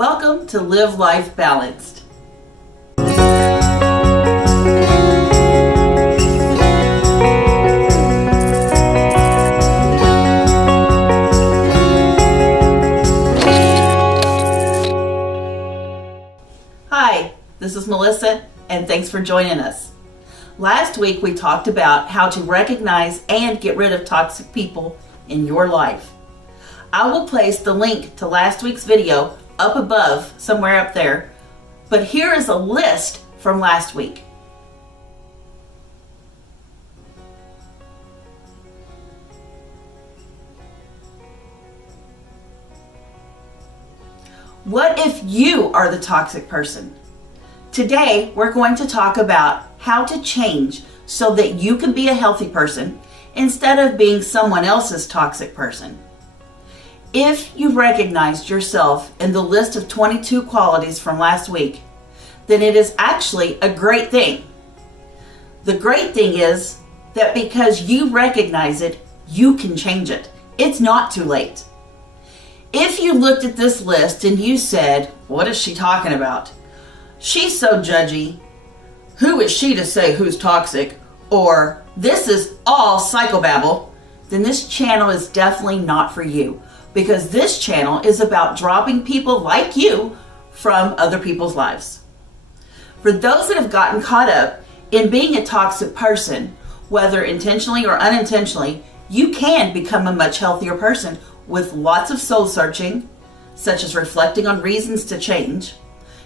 Welcome to Live Life Balanced. Hi, this is Melissa, and thanks for joining us. Last week we talked about how to recognize and get rid of toxic people in your life. I will place the link to last week's video up above, somewhere up there, but here is a list from last week. What if you are the toxic person? Today, we're going to talk about how to change so that you can be a healthy person instead of being someone else's toxic person. If you recognized yourself in the list of 22 qualities from last week, then it is actually a great thing. The great thing is that because you recognize it, you can change it. It's not too late. If you looked at this list and you said, "What is she talking about? She's so judgy. Who is she to say who's toxic?" Or "This is all psychobabble," then this channel is definitely not for you, because this channel is about dropping people like you from other people's lives. For those that have gotten caught up in being a toxic person, whether intentionally or unintentionally, you can become a much healthier person with lots of soul searching, such as reflecting on reasons to change,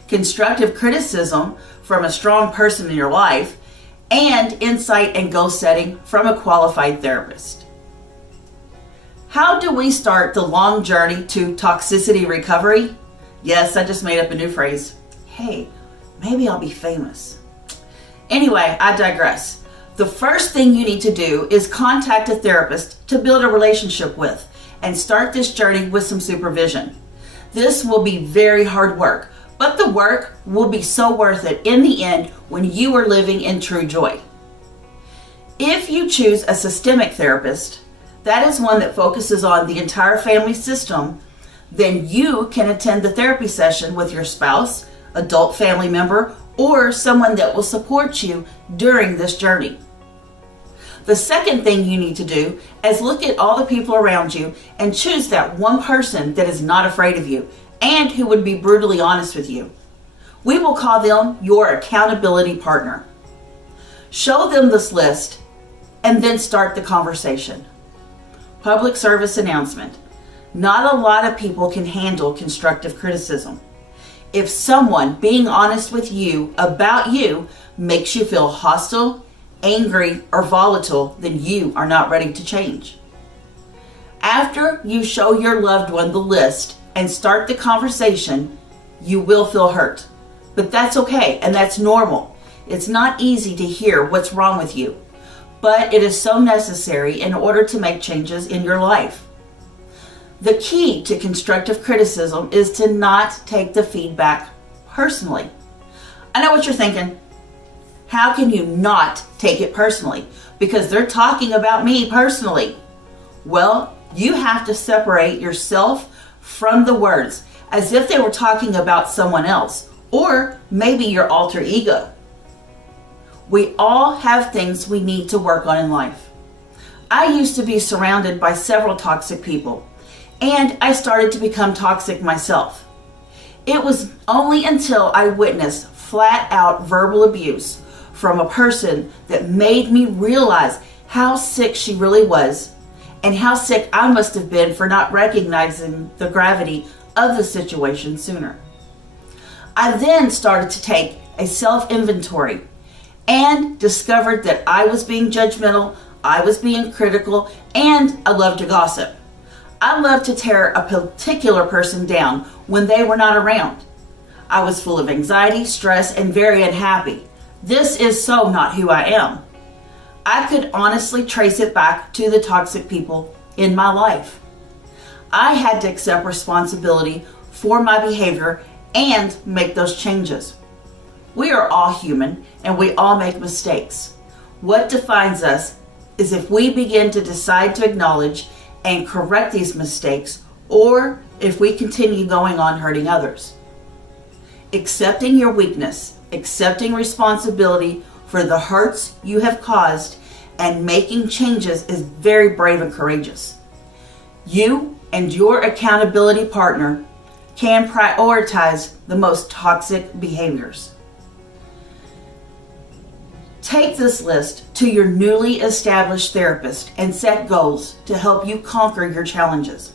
constructive criticism from a strong person in your life, and insight and goal setting from a qualified therapist. How do we start the long journey to toxicity recovery? Yes, I just made up a new phrase. Hey, maybe I'll be famous. Anyway, I digress. The first thing you need to do is contact a therapist to build a relationship with and start this journey with some supervision. This will be very hard work, but the work will be so worth it in the end when you are living in true joy. If you choose a systemic therapist, that is one that focuses on the entire family system, then you can attend the therapy session with your spouse, adult family member, or someone that will support you during this journey. The second thing you need to do is look at all the people around you and choose that one person that is not afraid of you and who would be brutally honest with you. We will call them your accountability partner. Show them this list and then start the conversation. Public service announcement. Not a lot of people can handle constructive criticism. If someone being honest with you about you makes you feel hostile, angry, or volatile, then you are not ready to change. After you show your loved one the list and start the conversation, you will feel hurt. But that's okay, and that's normal. It's not easy to hear what's wrong with you, but it is so necessary in order to make changes in your life. The key to constructive criticism is to not take the feedback personally. I know what you're thinking. How can you not take it personally? Because they're talking about me personally. Well, you have to separate yourself from the words as if they were talking about someone else, or maybe your alter ego. We all have things we need to work on in life. I used to be surrounded by several toxic people, and I started to become toxic myself. It was only until I witnessed flat out verbal abuse from a person that made me realize how sick she really was and how sick I must have been for not recognizing the gravity of the situation sooner. I then started to take a self-inventory and discovered that I was being judgmental, I was being critical, and I loved to gossip. I loved to tear a particular person down when they were not around. I was full of anxiety, stress, and very unhappy. This is so not who I am. I could honestly trace it back to the toxic people in my life. I had to accept responsibility for my behavior and make those changes. We are all human and we all make mistakes. What defines us is if we begin to decide to acknowledge and correct these mistakes, or if we continue going on hurting others. Accepting your weakness, accepting responsibility for the hurts you have caused, and making changes is very brave and courageous. You and your accountability partner can prioritize the most toxic behaviors. Take this list to your newly established therapist and set goals to help you conquer your challenges.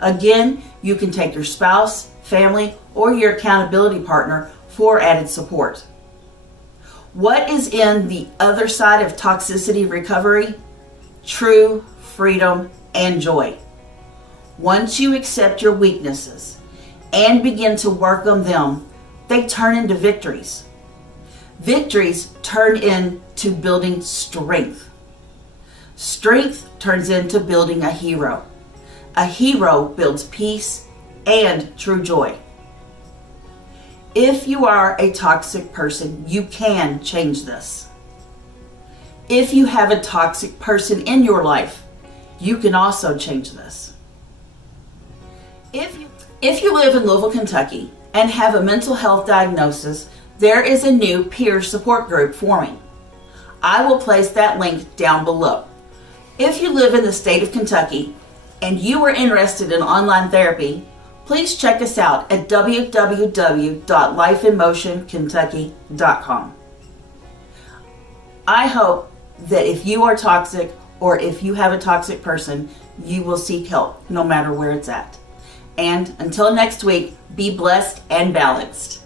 Again, you can take your spouse, family, or your accountability partner for added support. What is in the other side of toxicity recovery? True freedom and joy. Once you accept your weaknesses and begin to work on them, they turn into victories. Victories turn into building strength. Strength turns into building a hero. A hero builds peace and true joy. If you are a toxic person, you can change this. If you have a toxic person in your life, you can also change this. If you live in Louisville, Kentucky, and have a mental health diagnosis, there is a new peer support group forming. I will place that link down below. If you live in the state of Kentucky and you are interested in online therapy, please check us out at www.lifeinmotionkentucky.com. I hope that if you are toxic or if you have a toxic person, you will seek help no matter where it's at. And until next week, be blessed and balanced.